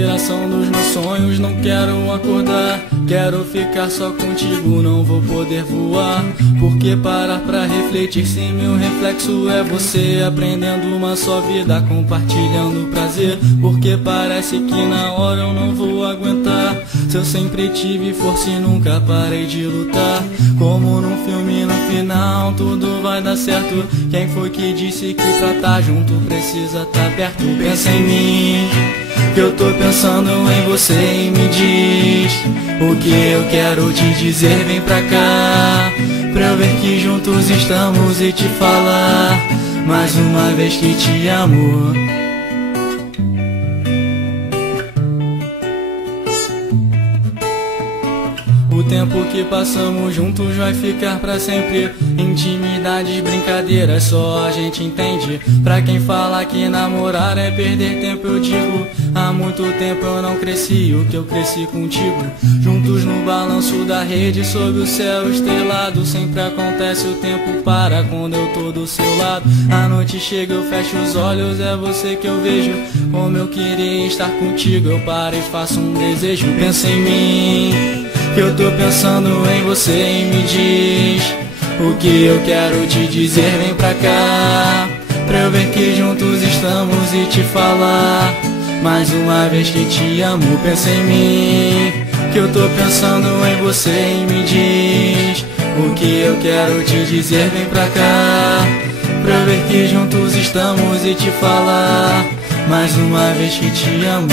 inspiração dos meus sonhos. Não quero acordar, quero ficar só contigo. Não vou poder voar, porque parar pra refletir se meu reflexo é você. Aprendendo uma só vida, compartilhando prazer, porque parece que na hora eu não vou aguentar. Se eu sempre tive força e nunca parei de lutar, como num filme no final tudo vai dar certo. Quem foi que disse que pra tá junto precisa tá perto? Pensa em mim, que eu tô pensando em você, e me diz o que eu quero te dizer. Vem pra cá, pra eu ver que juntos estamos e te falar mais uma vez que te amo. O tempo que passamos juntos vai ficar pra sempre. Intimidades, brincadeiras, só a gente entende. Pra quem fala que namorar é perder tempo, eu digo, há muito tempo eu não cresci o que eu cresci contigo. Juntos no balanço da rede, sob o céu estrelado. Sempre acontece, o tempo para quando eu tô do seu lado. A noite chega, eu fecho os olhos, é você que eu vejo. Como eu queria estar contigo, eu paro e faço um desejo. Pensa em mim, que eu tô pensando em você, e me diz o que eu quero te dizer. Vem pra cá, pra eu ver que juntos estamos e te falar mais uma vez que te amo. Pensa em mim, que eu tô pensando em você, e me diz o que eu quero te dizer. Vem pra cá, pra eu ver que juntos estamos e te falar mais uma vez que te amo.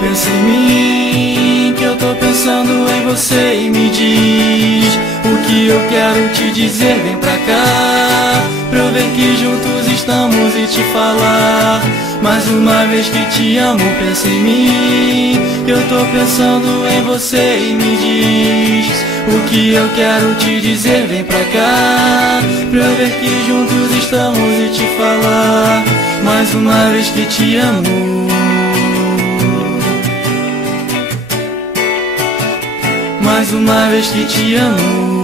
Pensa em mim, que eu tô pensando em você, e me diz o que eu quero te dizer. Vem pra cá, pra eu ver que juntos estamos e te falar mais uma vez que te amo. Pensa em mim, que eu tô pensando em você, e me diz o que eu quero te dizer. Vem pra cá, pra eu ver que juntos estamos e te falar mais uma vez que te amo. Mais uma vez que te amo.